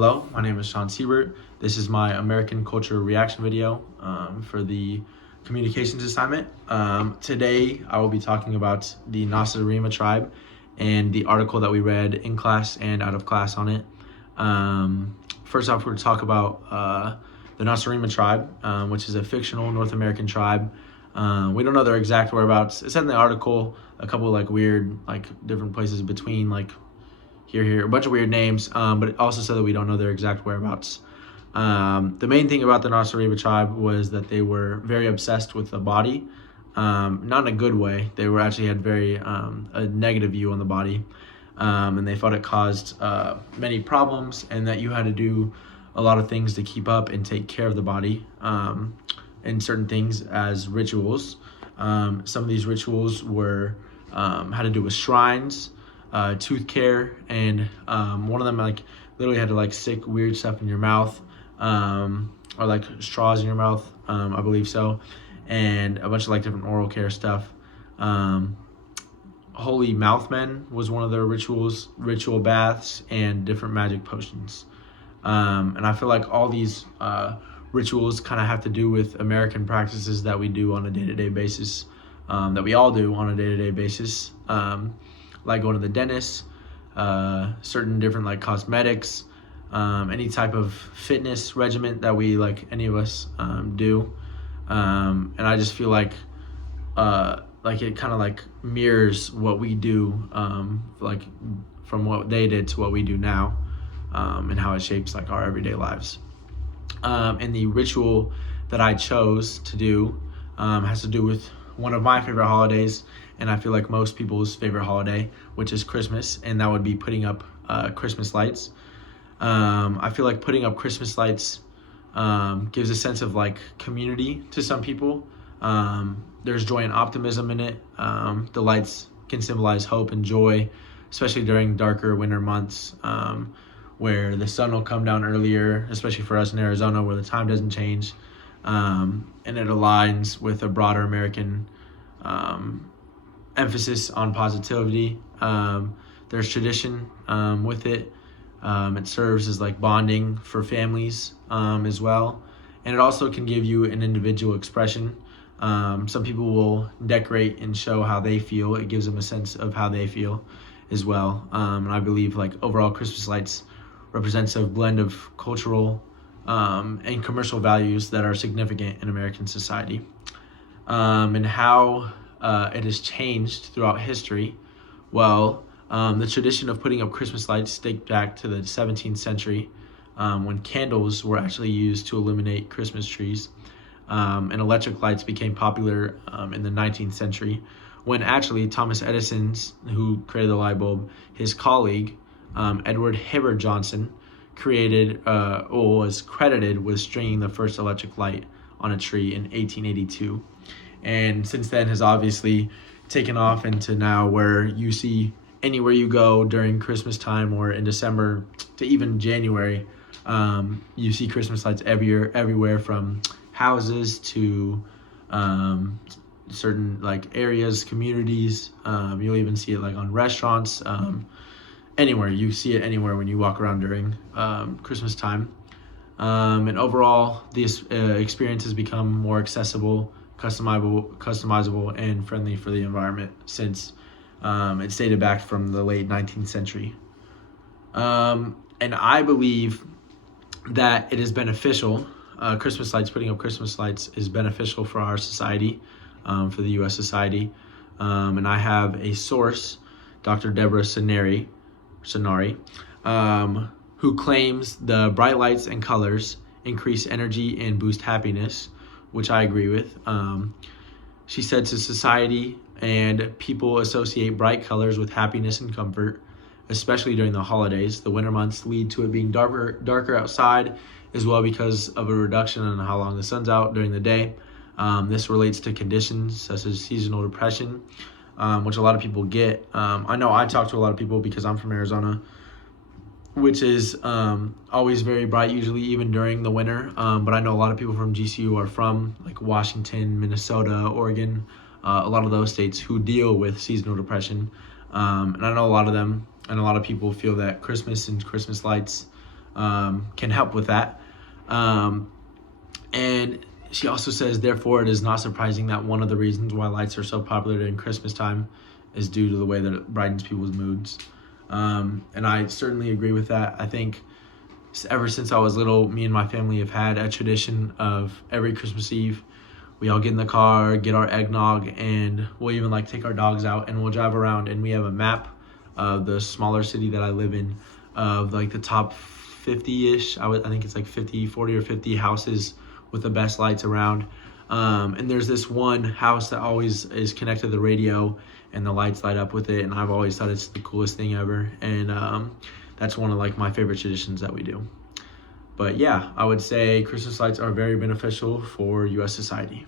Hello, my name is Sean Siebert. This is my American culture reaction video for the communications assignment. Today, I will be talking about the Nasarima tribe and the article that we read in class and out of class on it. First off, we're going to talk about the Nasarima tribe, which is a fictional North American tribe. We don't know their exact whereabouts. It said in the article a couple weird different places between here, a bunch of weird names, but it also said that we don't know their exact whereabouts. The main thing about the Nasarima tribe was that they were very obsessed with the body, not in a good way. They were actually had very a negative view on the body, and they thought it caused many problems, and that you had to do a lot of things to keep up and take care of the body, and certain things as rituals. Some of these rituals were had to do with shrines, tooth care, and one of them literally had to stick weird stuff in your mouth, or straws in your mouth, I believe so, and a bunch of different oral care stuff. Holy mouthmen was one of their rituals, ritual baths, and different magic potions. And I feel like all these rituals kind of have to do with American practices that we do on a day-to-day basis, that we all do on a day-to-day basis. Like going to the dentist, certain different cosmetics, any type of fitness regimen that we any of us do, and I just feel like it kind of mirrors what we do, from what they did to what we do now, and how it shapes our everyday lives. And the ritual that I chose to do has to do with one of my favorite holidays, and I feel like most people's favorite holiday, which is Christmas, and that would be putting up Christmas lights. I feel like putting up Christmas lights gives a sense of community to some people. There's joy and optimism in it. The lights can symbolize hope and joy, especially during darker winter months, where the sun will come down earlier, especially for us in Arizona, where the time doesn't change. And it aligns with a broader American emphasis on positivity. There's tradition with it. It serves as bonding for families as well. And it also can give you an individual expression. Some people will decorate and show how they feel. It gives them a sense of how they feel as well. And I believe overall Christmas lights represents a blend of cultural and commercial values that are significant in American society, and how it has changed throughout history. Well, the tradition of putting up Christmas lights date back to the 17th century, when candles were actually used to illuminate Christmas trees, and electric lights became popular in the 19th century, when actually Thomas Edison, who created the light bulb, his colleague, Edward Hibbard Johnson, created or was credited with stringing the first electric light on a tree in 1882. And since then has obviously taken off into now, where you see anywhere you go during Christmas time or in December to even January, you see Christmas lights everywhere, from houses to certain areas, communities. You'll even see it on restaurants. Anywhere you see it, anywhere when you walk around during Christmas time. And overall, this experience has become more accessible, customizable, and friendly for the environment, since it's dated back from the late 19th century. And I believe that it is beneficial. Christmas lights, putting up Christmas lights, is beneficial for our society, for the U.S. society. And I have a source, Dr. Deborah Sanari, who claims the bright lights and colors increase energy and boost happiness, which I agree with. She said to society and people associate bright colors with happiness and comfort, especially during the holidays. The winter months lead to it being darker outside as well, because of a reduction in how long the sun's out during the day. This relates to conditions such as seasonal depression, which a lot of people get. I know I talk to a lot of people because I'm from Arizona, which is always very bright, usually even during the winter. But I know a lot of people from GCU are from Washington, Minnesota, Oregon, a lot of those states who deal with seasonal depression. And I know a lot of them and a lot of people feel that Christmas and Christmas lights can help with that. And she also says, therefore, it is not surprising that one of the reasons why lights are so popular during Christmas time is due to the way that it brightens people's moods. And I certainly agree with that. I think ever since I was little, me and my family have had a tradition of every Christmas Eve, we all get in the car, get our eggnog, and we'll even like take our dogs out and we'll drive around, and we have a map of the smaller city that I live in, of like the top 50-ish, I think it's like 40 or 50 houses with the best lights around. And there's this one house that always is connected to the radio and the lights light up with it, and I've always thought it's the coolest thing ever. And that's one of like my favorite traditions that we do. But yeah, I would say Christmas lights are very beneficial for U.S. society.